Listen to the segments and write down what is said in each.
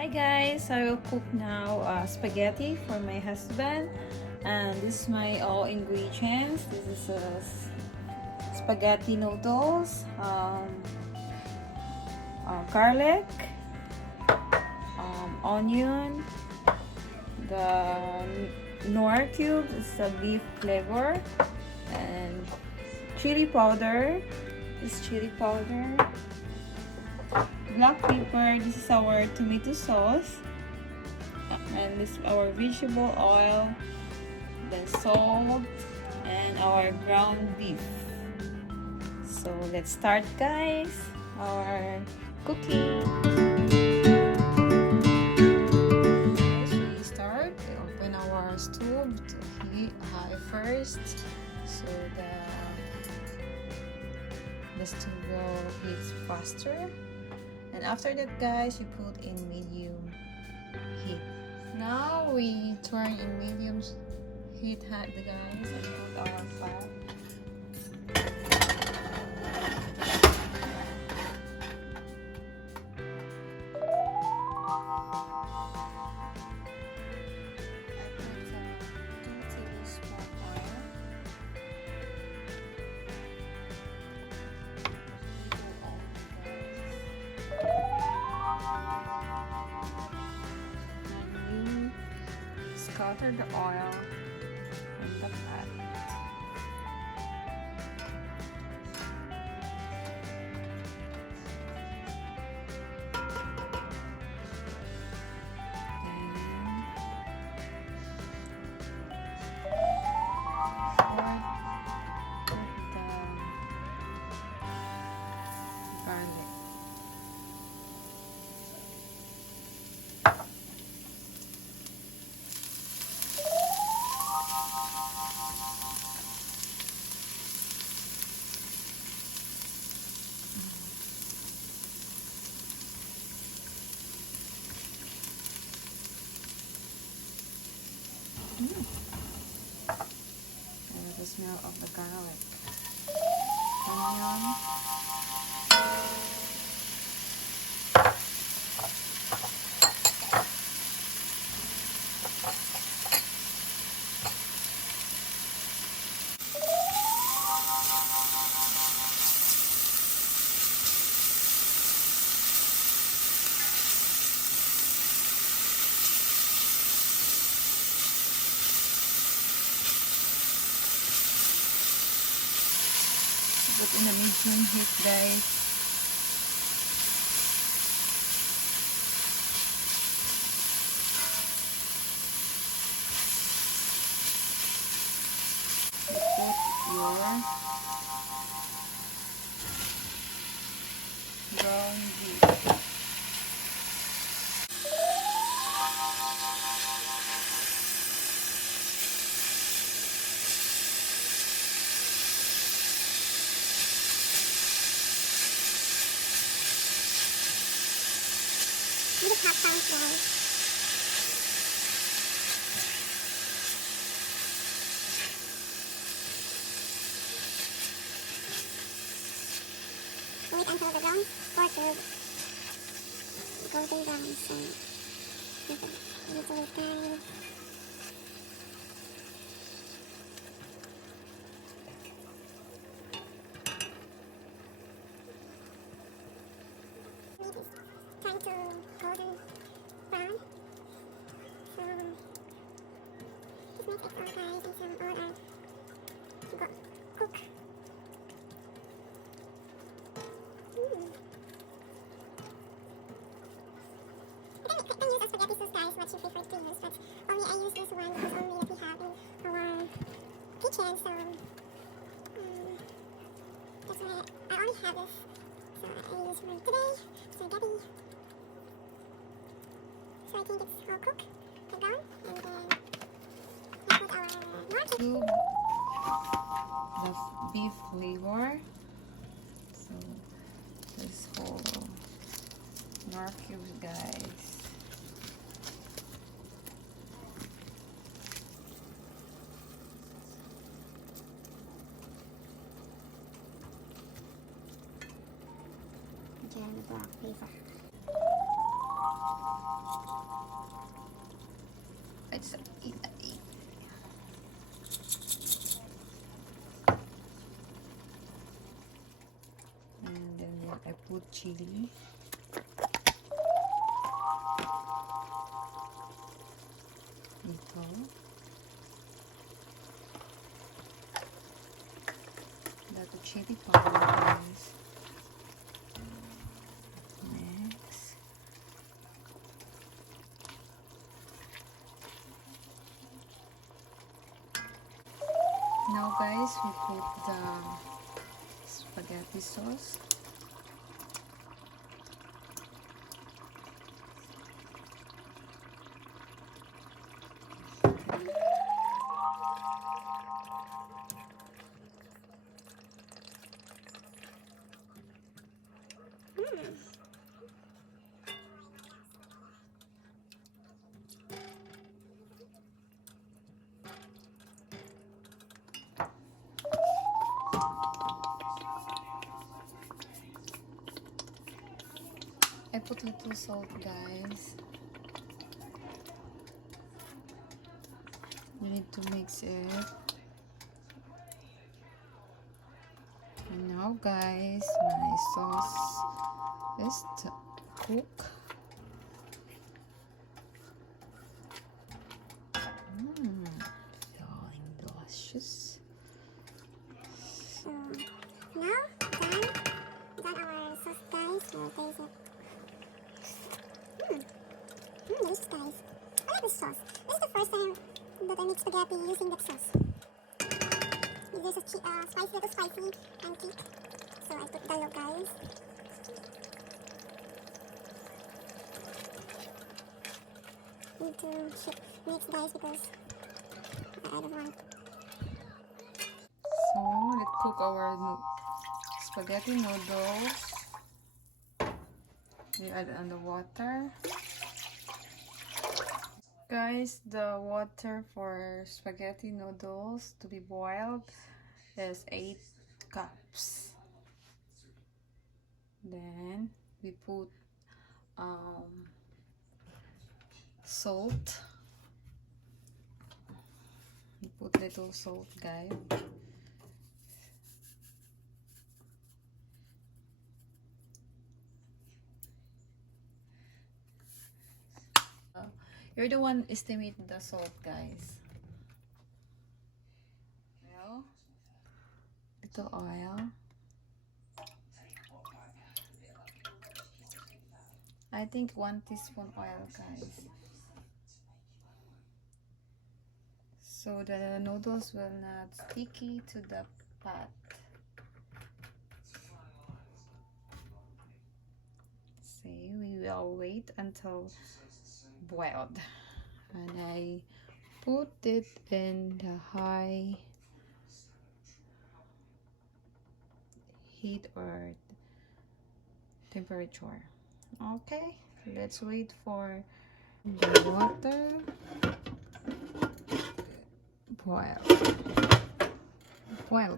Hi guys, I will cook now spaghetti for my husband, and this is my all ingredients. This is spaghetti noodles, garlic, onion, the Nor cube is a beef flavor, and chili powder. This chili powder. Black pepper. This is our tomato sauce, and this is our vegetable oil, then salt, and our ground beef. So let's start, guys, our cooking. First we start. We open our stove to heat high first, so the stove will heat faster. And after that, guys, you put in medium heat. Now we turn in medium heat, guys, and put our fat. Scatter the oil in the fat. And the smell of the garlic. Onion. Put in a medium heat, guys. You put your ground beef. Just have fun today. Wait until the brown pork will golden brown, so you need to wait time. Meat is trying to golden brown, so just make it all, guys, and some all are cook. You can use a spaghetti sauce, guys, what you prefer to use, but only I use this one because only that we have in our kitchen, so that's why I only have this, so I use for today, spaghetti. So I think it's all cooked and done, and then we put our Nor The beef flavor. So this whole Nor cubes, guys. and black pepper. Let's eat. And then I put chili. Ito. That's chili powder, guys. Next. Now, guys, we put the spaghetti sauce. I put little salt, guys. You need to mix it. And now, guys, my sauce is to cook. Feeling delicious. So now done our sauce, guys. We'll taste it. Delicious, guys. I like this sauce. This is the first time that I make spaghetti using that sauce. There's a spicy, little spicy and kick. So I put dalo, guys. Need to mix, guys, because I don't want. So let's cook our spaghetti noodles. We add on the water. Guys, the water for spaghetti noodles to be boiled is 8 cups. Then we put salt. We put little salt, guys. You're the one estimate the salt, guys. Oil. Little oil. I think 1 teaspoon oil, guys. So the noodles will not sticky to the pot. See, we will wait until boiled, and I put it in the high heat or temperature. Okay, let's wait for the water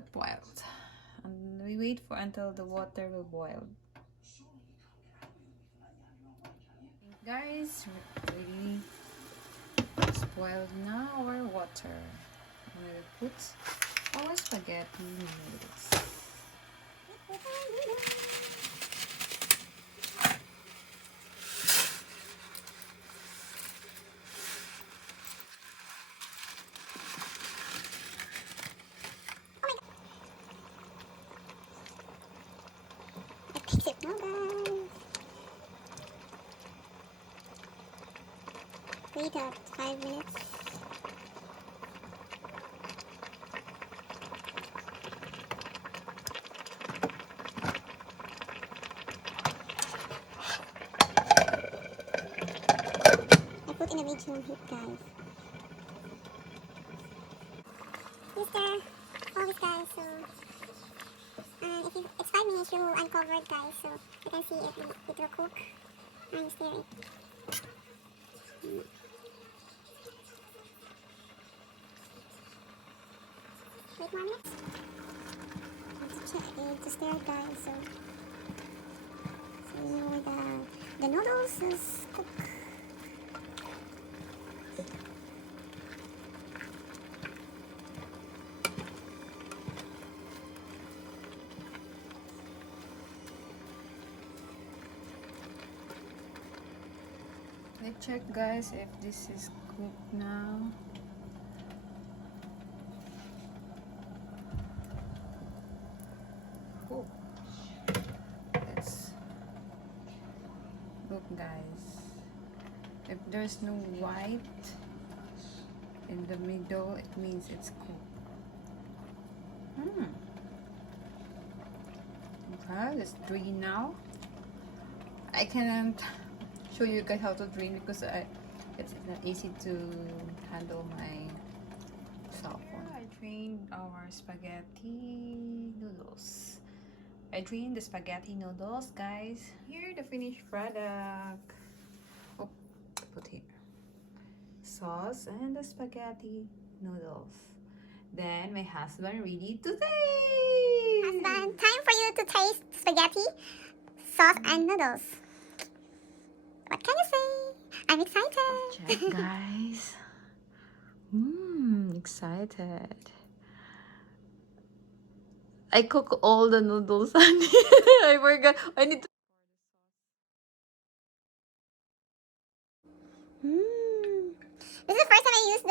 boiled, and we wait for until the water will boil. Guys, ready. It's boiled now our water. We will put our spaghetti noodles. Wait up 5 minutes. I put in a medium heat, guys. Stir all this, guys. So, and if it's 5 minutes, you uncover it, guys. So you can see it will cook. And stir it. Wait 1 minute. You need to stir it, guys. So you know the noodles is cooked. Let's check, guys, if this is cooked now. Oh, let's look, guys. If there's no white in the middle, it means it's cooked. Okay, let's drain now. I can't show you guys how to drain because it's not easy to handle my cell phone. I drained our spaghetti noodles. I drained the spaghetti noodles, guys. Here the finished product. Oh, put here sauce and the spaghetti noodles. Then my husband ready to taste. Husband, time for you to taste spaghetti, sauce, and noodles. What can you say? I'm excited. Check, guys. Excited. I cook all the noodles. I forgot. I need to. This is the first time I use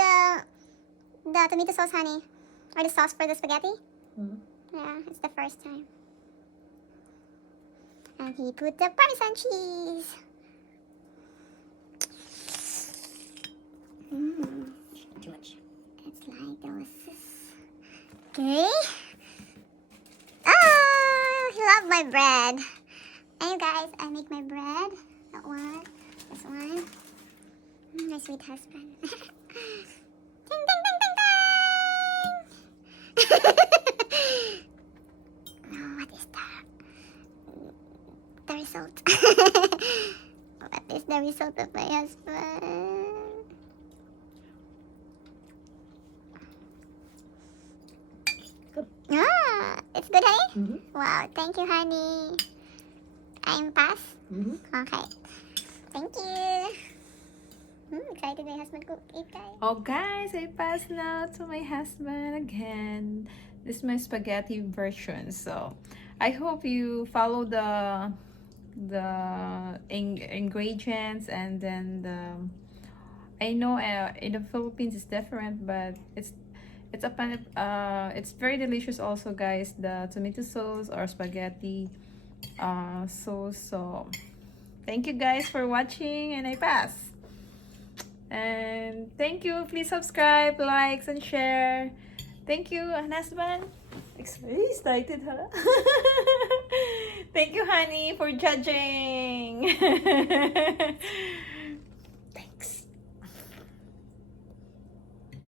the tomato sauce, honey, or the sauce for the spaghetti. Yeah, it's the first time. And he put the Parmesan cheese. Too much. It's like delicious. Okay. Oh, he loved my bread. And you guys, I make my bread. That one. This one. My sweet husband. Ding, ding, ding, ding, ding! Oh, what is that? The result. What is the result of my husband? Ah, it's good, honey? Wow, thank you, honey. I'm pass? Okay. Thank you. Excited my husband cook it, guys. Oh, guys, I pass now to my husband again. This is my spaghetti version. So, I hope you follow the ingredients, and then I know in the Philippines it's different, but it's very delicious also, guys, the tomato sauce or spaghetti sauce. So thank you guys for watching, and I pass. And thank you. Please subscribe, likes, and share. Thank you, husband. Excited, huh? Thank you, honey, for judging.